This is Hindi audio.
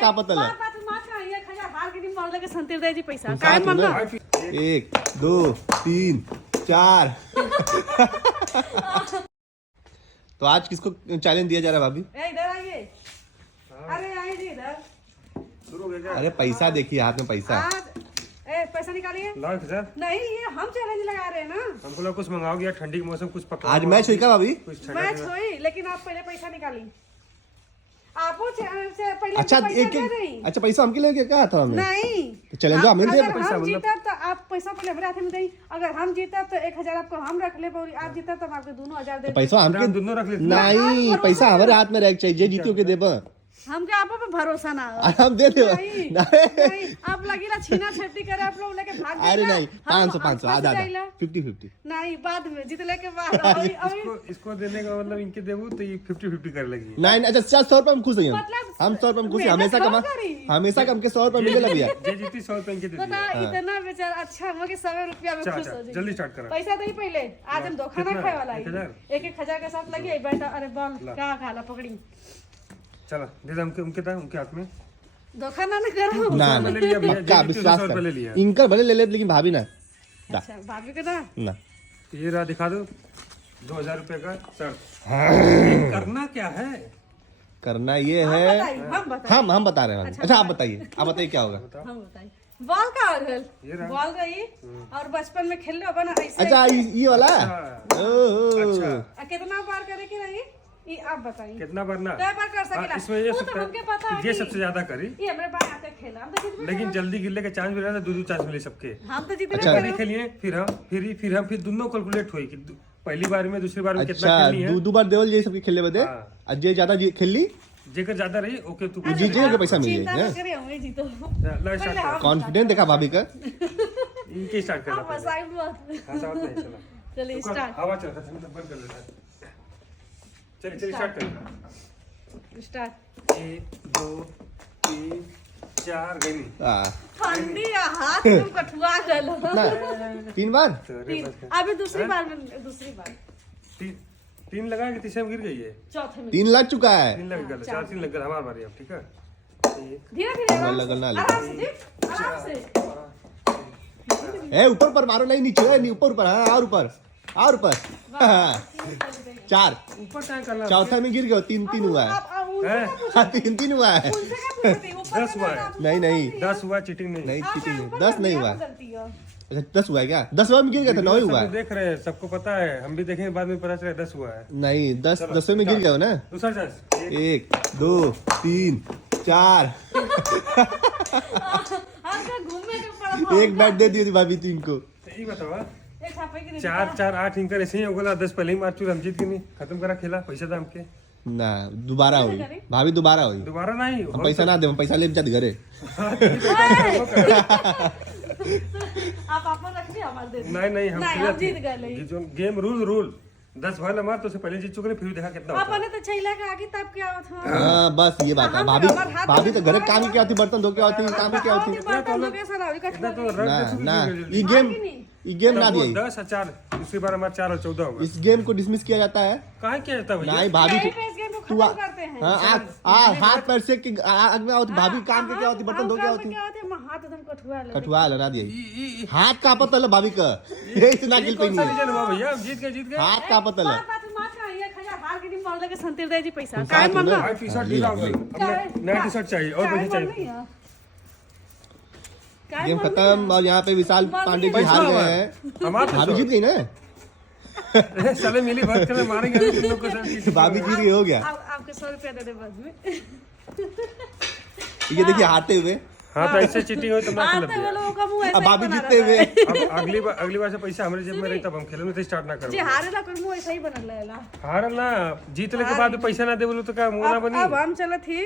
का पतल है। 1 2 3 4 तो आज किसको चैलेंज दिया जा रहा है भाभी? इधर आइए। अरे आइए इधर। अरे पैसा देखिए, हाथ में पैसा। पैसा निकालिए। लाओ सर। नहीं, ये हम चैलेंज लगा रहे हैं ना। हमको लोग कुछ मंगाओगे या ठंडी के मौसम कुछ पकड़ा? आज मैच हुई क्या भाभी? मैच हुई, लेकिन आप पहले पैसा निकाली। आपको पहले अच्छा पैसा एक दे रही। अच्छा पैसा हमके लिए क्या था हमें? नहीं तो चैलेंज तो हमें दे। अगर हम जीता तो आप पैसा पहले हमारे हाथ में दें। अगर हम जीता तो 1000 आपको हम रख ले, और आप जीता तो हम आपको दोनों 1000 दे। पैसा हमके दोनों रख लेते। नहीं, पैसा हमारे हाथ में रह चाहिए। जे जीतियो के देब हमके आप पे भरोसा ना हो। हम दे दे। नहीं, आप लगेला छीना छेटी करे, आप लोग लेके भाग अरे नहीं, 500 हम 500 आधा जाइला। 50-50। नहीं, बाद में जीतले के बाद अभी इसको देने का मतलब इनके देबू तो ये 50-50 कर लगी। नहीं अच्छा 100 रुपये हम खुश हैं। मतलब हम 100 रुपये में खुश हैं। मेहनत हमेशा कमा, हम करी। हमेशा कम के 100 रुपये मिले लग गया। जे जीती 100 रुपए इनके दे पता दिया। इतना बेचारा अच्छा हो कि 100 रुपया में खुश हो जाए। जल्दी स्टार्ट करो। पैसा दे पहले, आज हम धोखा ना कितना? खाए वाला है। 1000? 1,000 के साथ लगी बेटा। अरे बॉल क्या खाला पकड़ी, चलो दे दे उनके हाथ में। धोखा ना करो। ना ले लिया भैया, पक्का जे जीती विश्वास 100 रुपए ले कर। लिया। इनका भले ले ले, लेकिन भाभी ना अच्छा भाभी के ना ना। ये रहा, दिखा दो 2000 रुपए का शर्ट। करना क्या है? करना ये हम है, बताइए। हम बता रहे हैं। अच्छा आप बताइए, आप बताइए क्या होगा। हम बताइए। बॉल का ये और रहा। बॉल रही और बचपन में खेल लो बना ऐसे। अच्छा ये वाला। अच्छा कितना बार करे की रही ये आप बताइए। कितना बार ना? कई बार कर सकेला? इसमें ये वो तो सकता हमके पता है है ये कि- सबसे ज्यादा करी, ये हमारे बाहर आते खेला, हम तो जीत भी लेकिन जल्दी गिरने का चांस मिला था। दो चांस मिले सबके। हम तो जीतने अच्छा। पहले खेलिए फिर हम दोनों कैलकुलेट हुई कि पहली बार में दूसरी बार में कितना अच्छा खेलनी है। दो बार देवल ये सबके खेलने बदे। हाँ। आज जे ज्यादा खेल ली जेकर ज्यादा रही ओके तू जीतेगा का पैसा मिल चिंता जाएगा। ना करिए, हमें जीतो। ला स्टार्ट कर। कॉन्फिडेंट देखा भाभी का। इनके स्टार्ट करना आप पड़ेगा। हंसाई मत। हाँ, साथ नहीं चला। चलिए रुको, स्टार्ट हवा चल रहा था तो बंद कर लेना। चलिए स्टार्ट कर। स्टार्ट। 1 2 3 4 गई। ठंडी हाथ में कठुआ गलो। ना 3 बार। अभी दूसरी बार तीन लगा के तीसरे में गिर गई है। चौथे में 3 लग चुका है। 3 लग गया, 4 3 लग गया। हमारी बारी अब, ठीक है। धीरे धीरे लगना आराम से जी, आराम से। ए ऊपर पर मारो, नहीं नीचे, नहीं ऊपर ऊपर। हाँ और ऊपर और ऊपर। 4 ऊपर क्या करना? चौथा में गिर गया। 3 हुआ है। आप उनसे हैं? क्या 3 हुआ है। पूछते हैं? ऊपर 10 हुआ है। नहीं 10 हुआ, चीटिंग नहीं। नहीं आप चीटिंग ऊपर नहीं। 10 नहीं हुआ। गलती है। अच्छा 10 हुआ है क्या? 10 में गिर गया था, 9 ही हुआ सब है। देख रहे हैं, सबको पता है, हम भी देखेंगे बाद में पता चला 10 हुआ है। नहीं 10 में गिर गया हो ना। दूसरा चांस। 1 2 3 4 हमका घूमने का पड़ा। एक बैट दे दी थी भाभी 3 को। यही बताओ। एक छापे की नहीं 4 4 8 इनकर ऐसे ही हो गया। 10 पहले ही मार चुके, हम जीत गए। नहीं खत्म करा खेला, पैसा था हमके। ना दोबारा हुई भाभी, दोबारा हुई। दोबारा नहीं हम पैसा ना दे, हम पैसा ले जाते घरे। आप अपन रख दिया, हमारे दे दिया। नहीं हम नहीं, खेला हम जीत गए लेकिन। जो गेम रूल 10 भले मार तो उससे पहले जीत चुके, फिर देखा कितना होता है। अपने तो छैला के आगे तब क्या होता। हाँ बस ये बात है। भाभी तो घरे काम ही क्या होती, बर्तन धो के आती, काम ही क्या होती। बर्तन धो के सरावी इतना कठुआ तो रख ना दे, तू ना भी ये गेम ना दिया। 10 और 4 दूसरी बार हमारा 4 और 14 होगा। इस गेम को डिसमिस किया जाता है। कहाँ किया जाता है भैया? नहीं भाभी यही पे इस गेम को तू खत्म करते हैं। हाँ हाथ पैर से की आग में होती, भाभी काम के क्या होती, बर्तन धो क्या होती। क्या होती है? हाथ एकदम कठुआ ले। कठुआ लड़ा दिया। हाथ का पतल है भाभी का, ये इतना गिल पे कौन सा नहीं है। रीजन हुआ भैया? हम जीत गए। हाथ का पतल है। बात मार का ये खजा हार के दिन मार लगे संतिर दे जी पैसा साथ काय में मांगा। ना। भाई टी शर्ट ढीला हो गई। अब नया टी शर्ट चाहिए और पैसे चाहिए। गेम खत्म। और यहाँ पे विशाल पांडे जी हार गए हैं। हमारा भाभी जीत गई ना। साले मिली बात कर मारेंगे तुम लोग को सब। भाभी जीत गई, हो गया। आपके 100 रुपया दे दे बाद में। ये देखिए हारते हुए। हाँ तो ऐसे चीटिंग हुई तो ना आते खेल। हुए लोगों का मुंह ऐसा अब ही भाभी बना जीतते रहता है। हुए। अब अगली बार से पैसा हमारे जेब में रही तब हम खेले, नहीं तो स्टार्ट ना जी करो। हारेला कोई मुंह ऐसा ही बनल रहेला। हारल ना जीतने के बाद पैसा ना दे बोलो तो क्या मुंह ना बनी। अब हम चलत ही